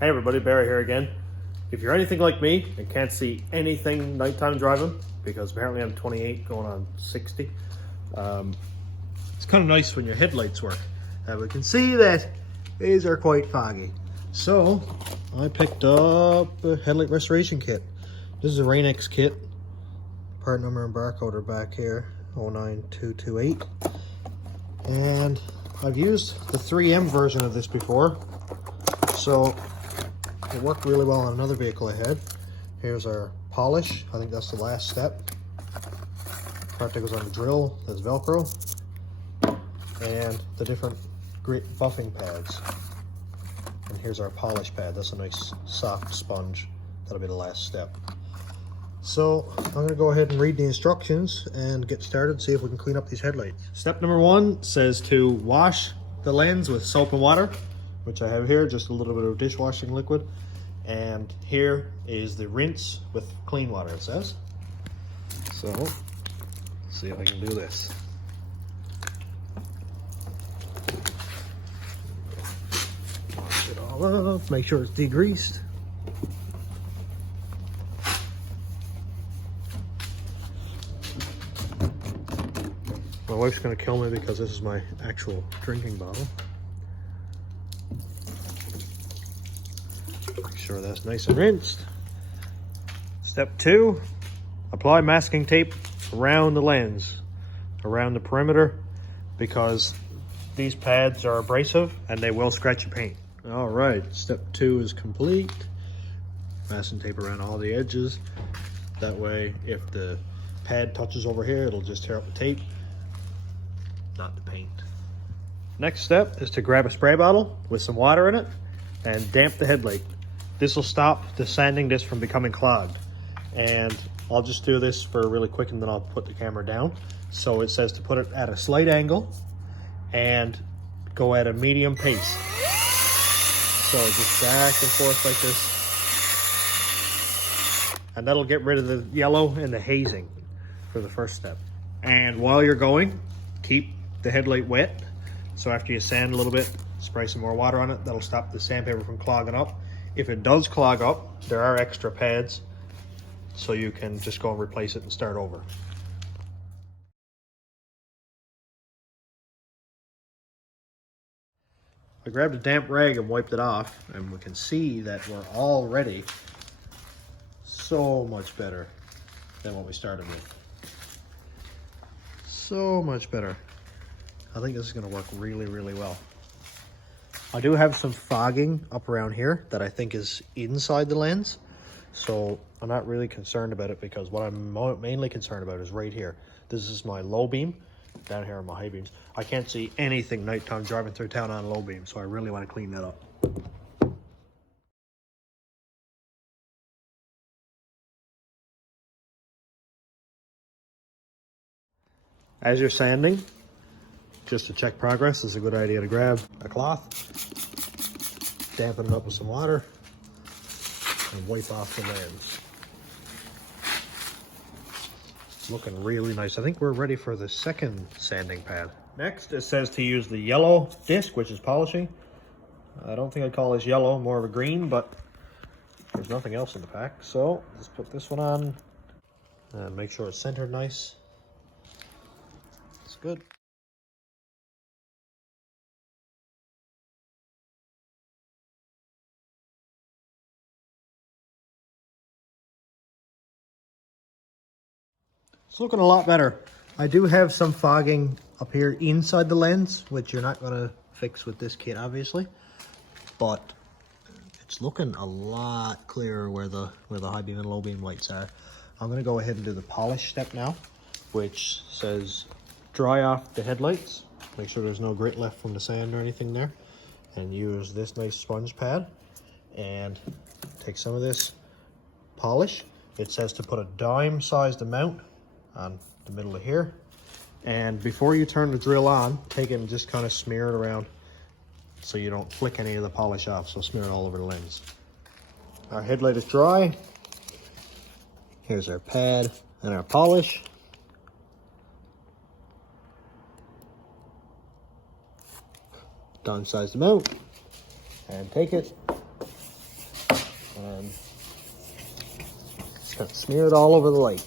Hey everybody, Barry here again. If you're anything like me and can't see anything nighttime driving, because apparently I'm 28 going on 60, it's kind of nice when your headlights work. We can see that these are quite foggy. So I picked up a headlight restoration kit. This is a Rain-X kit. Part number and barcode are back here, 09228. And I've used the 3M version of this before, so it worked really well on another vehicle I had. Here's our polish. I think that's the last step. Part that goes on the drill, that's Velcro. And the different grit buffing pads. And here's our polish pad. That's a nice soft sponge. That'll be the last step. So I'm gonna go ahead and read the instructions and get started, see if we can clean up these headlights. Step number 1 says to wash the lens with soap and water, which I have here, just a little bit of dishwashing liquid. And here is the rinse with clean water, it says. So, let's see if I can do this. Wash it all up, make sure it's degreased. My wife's gonna kill me because this is my actual drinking bottle. Make sure that's nice and rinsed. Step 2, apply masking tape around the lens, around the perimeter, because these pads are abrasive and they will scratch your paint. All right, step 2 is complete. Masking tape around all the edges. That way, if the pad touches over here, it'll just tear up the tape, not the paint. Next step is to grab a spray bottle with some water in it and damp the headlight. This will stop the sanding disc from becoming clogged. And I'll just do this for really quick and then I'll put the camera down. So it says to put it at a slight angle and go at a medium pace. So just back and forth like this. And that'll get rid of the yellow and the hazing for the first step. And while you're going, keep the headlight wet. So after you sand a little bit, spray some more water on it. That'll stop the sandpaper from clogging up. If it does clog up, there are extra pads, so you can just go and replace it and start over. I grabbed a damp rag and wiped it off, and we can see that we're already so much better than what we started with. So much better. I think this is going to work really, really well. I do have some fogging up around here that I think is inside the lens. So I'm not really concerned about it, because what I'm mainly concerned about is right here. This is my low beam. Down here are my high beams. I can't see anything nighttime driving through town on low beam, so I really want to clean that up. As you're sanding, just to check progress, it's a good idea to grab a cloth, dampen it up with some water, and wipe off the lens. It's looking really nice. I think we're ready for the second sanding pad. Next, it says to use the yellow disc, which is polishing. I don't think I'd call this yellow, more of a green, but there's nothing else in the pack. So let's put this one on and make sure it's centered nice. It's good. It's looking a lot better. I do have some fogging up here inside the lens, which you're not gonna fix with this kit, obviously, but it's looking a lot clearer where the high beam and low beam lights are. I'm gonna go ahead and do the polish step now, which says dry off the headlights. Make sure there's no grit left from the sand or anything there, and use this nice sponge pad and take some of this polish. It says to put a dime-sized amount on the middle of here, and before you turn the drill on, take it and just kind of smear it around so you don't flick any of the polish off. So smear it all over the lens. Our headlight is dry. Here's our pad and our polish. Dime-sized amount, and take it And just kind of smear it all over the light.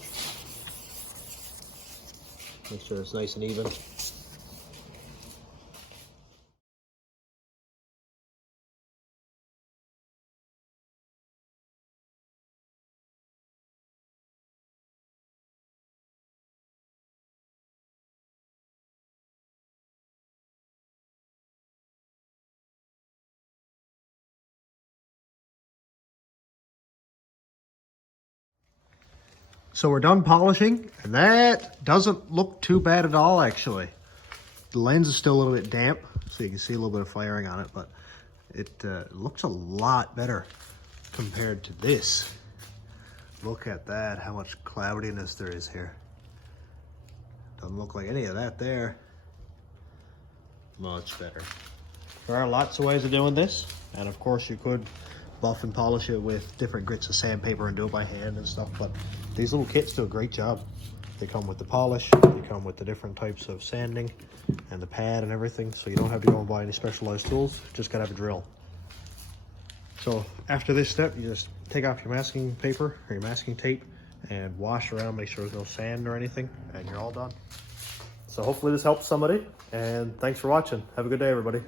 Make sure it's nice and even. So we're done polishing, and that doesn't look too bad at all, actually. The lens is still a little bit damp, so you can see a little bit of firing on it, but it looks a lot better compared to this. Look at that, how much cloudiness there is here. Doesn't look like any of that there. Much better. There are lots of ways of doing this, and of course you could buff and polish it with different grits of sandpaper and do it by hand and stuff, but these little kits do a great job. They come with the polish, they come with the different types of sanding and the pad and everything, so you don't have to go and buy any specialized tools, just gotta have a drill. So after this step, you just take off your masking paper or your masking tape and wash around, make sure there's no sand or anything, and you're all done. So hopefully this helps somebody, and thanks for watching. Have a good day, everybody.